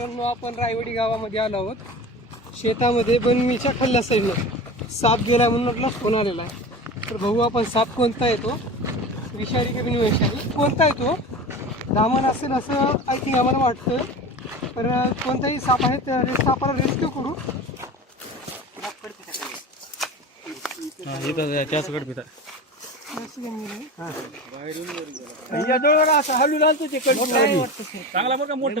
मित्रांनो आपण रायवडी गावामध्ये आलो आहोत. शेतामध्ये बनमीच्या खाल्ल्या साईडनं साप गेला म्हणून म्हटलं फोन आलेला आहे. तर भाऊ आपण साप कोणता येतो? विषारी की विषारी कोणता येतो? दामन असेल असं आय थिंक आम्हाला वाटतं. तर कोणताही साप आहे त्या रे- सापाला रेस्क्यू करू. चांगला बघा मोठं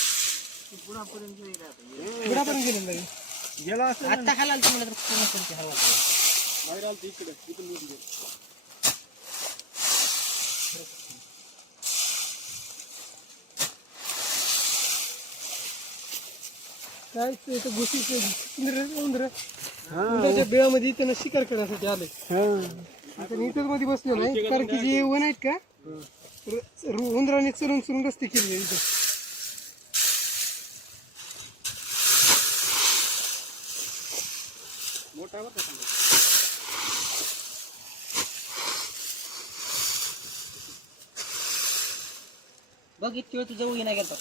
बुडापर्यंत गेलेलं आहे. गेला असं आता हलाल तुम्हाला तर पूर्ण तुमची हलवाल बाहेर आलं इकडे इथून निघून गेलं. काय इथं घुशी उंदर उंदर उंदराच्या बिळामध्ये त्यांना शिकार करण्यासाठी आले आता इथंच मध्ये बसलेलो आहे. कारण की जे वन आहेत का उंदराने चरून चरून रस्ते केलेले इथं. मोठा बरं का समजा. बघ इतकी वेळ तुझं उगी नाही गेलतो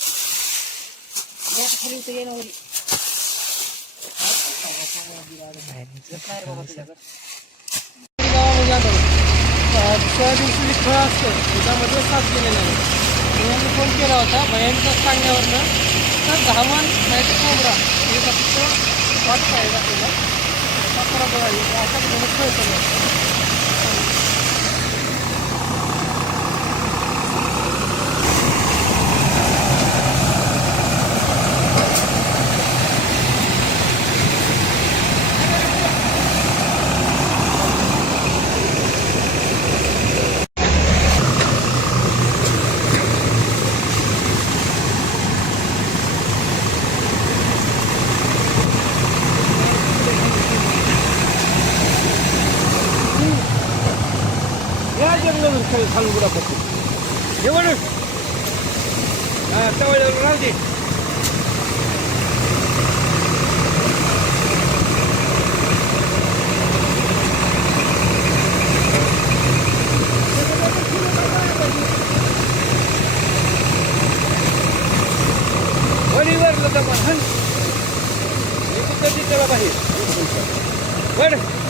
मी खाली उतर येणार वरी येत नाही त्याच्यामध्ये साथ आहे भैयांनी फोन केला होता भैयांच्या सांगण्यावरनं तर धामण नाही तर कोबरा हे फक्त वाट पाहिजे आपल्याला করা যায় আশা করি ખાલું પૂરા પકડું જેવાનું હા તવાડે Ravji Bueno.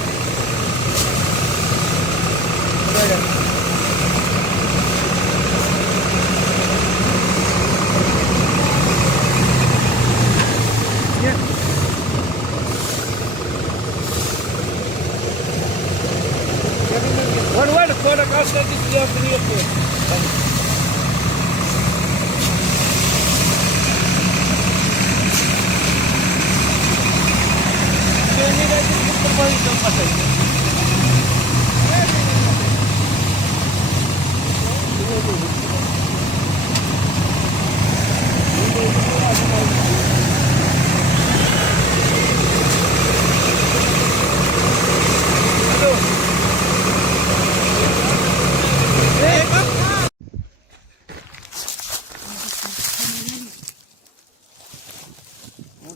Balık sonra kaçta gidiyor bunu yapıyor. Thank you.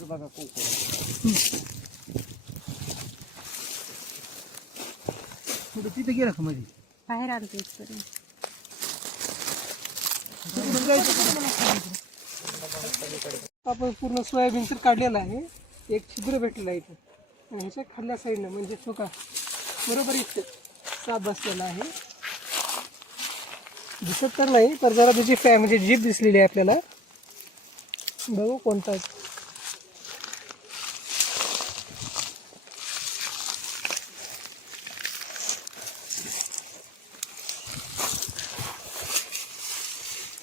येतो बघा कोण तिथे गेला का मध्ये बाहेर आणतो इथपर्यंत. आपण पूर्ण सोयाबीन तर काढलेलं आहे. एक छिद्र भेटलेलं आहे इथं. आणि ह्याच्या खाल्ल्या साईडनं म्हणजे चुका बरोबर इथं साप बसलेला आहे. दिसत तर नाही तर जरा त्याची फॅ म्हणजे जीप दिसलेली आहे आपल्याला. बघू कोणता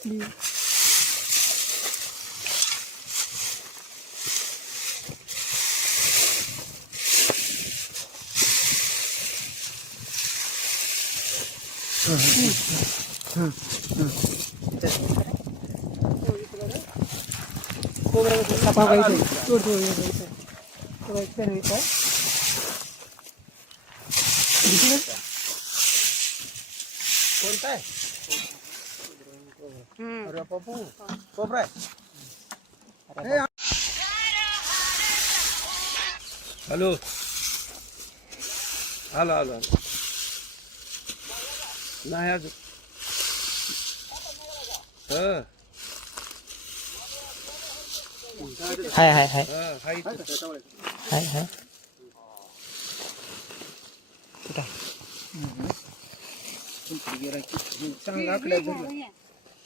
음. బాబాయ్ చూడు ఇక్కడ ఇక్కడ अरे पप्पू कोपरा आहे हॅलो आलो आलो आलो नाही अजून हं, हाय हाय हाय हं, हाय इथं.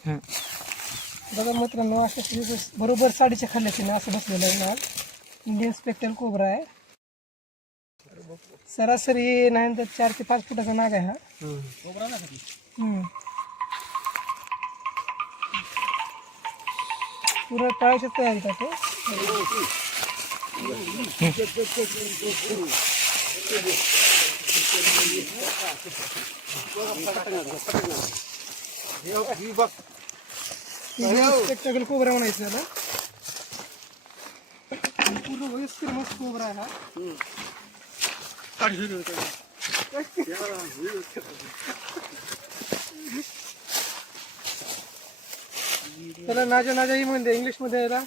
सोनी? बघा मित्रांनो अशा तऱ्हेचं बरोबर साडीच्या खाल्ल्याचे ना असं बसलेलं आहे नाग इंडियन स्पेक्टल कोबरा आहे. सरासरी नाही तर चार ते पाच फुटाचा नाग आहे हा. हम्म. पुरं तळाच्या तयारीत आहे स्पेक्टकल कोबरा म्हणायचं त्याला पूर्ण वयस्कर मस्त कोबरा आहे हा त्याला नाजा नाजा ही म्हणते इंग्लिशमध्ये याला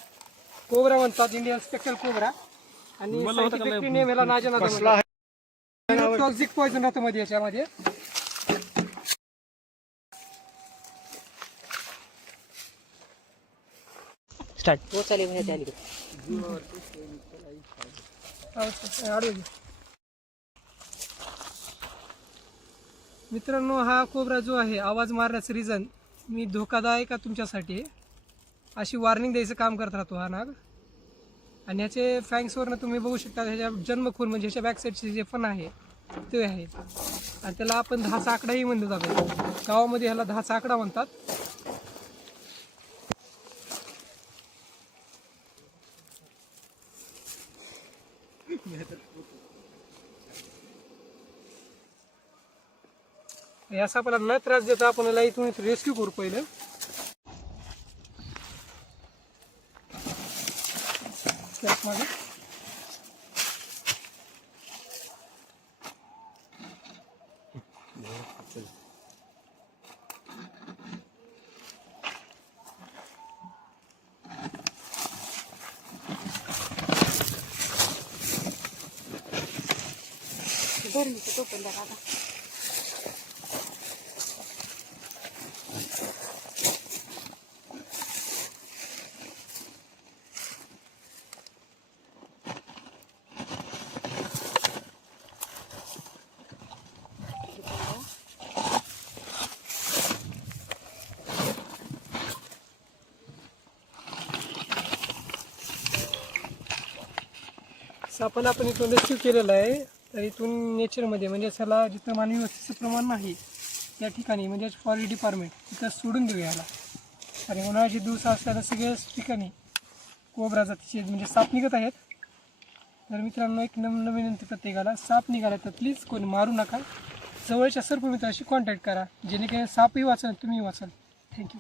कोबरा म्हणतात इंडियन स्पेक्टल कोबरा आणि scientific याला नाजा नाजा टॉक्सिक पॉइझन राहतं मध्ये याच्यामध्ये स्टार्ट हो चालेल म्हणजे त्या. मित्रांनो हा कोबरा जो आहे आवाज मारण्याचं रिझन मी धोकादायक आहे तुमच्यासाठी. अशी वॉर्निंग द्यायचं काम करत राहतो हा नाग. आणि ह्याचे फँक्सवरनं तुम्ही बघू शकता ह्याच्या जन्मखून म्हणजे ह्याच्या बॅक साईडचे जे पण आहे ते आहे आणि त्याला आपण दहाचा आकडाही म्हणतो जातो गावामध्ये ह्याला दहाचा आकडा म्हणतात. न त्रास देता आपण याला रेस्क्यू करू पहिलं त्याचमध्ये Thank you. त्यात मागे. सापाला आपण इथून रेस्क्यू केलेला आहे तर इथून नेचरमध्ये म्हणजे त्याला जिथं मानवी वस्तीचं प्रमाण नाही त्या ठिकाणी म्हणजे फॉरेस्ट डिपार्टमेंट तिथं सोडून देऊ याला. आणि उन्हाळ्याचे दिवस असल्यानं सगळ्याच ठिकाणी कोबरा जातीचे म्हणजे साप निघत आहेत. तर मित्रांनो एक नम नवीन विनंती प्रत्येकाला साप निघाला तर प्लीज कोणी मारू नका. जवळच्या सर्व मित्राशी कॉन्टॅक्ट करा. जेणेकरून सापही वाचाल तुम्ही वाचाल. थँक्यू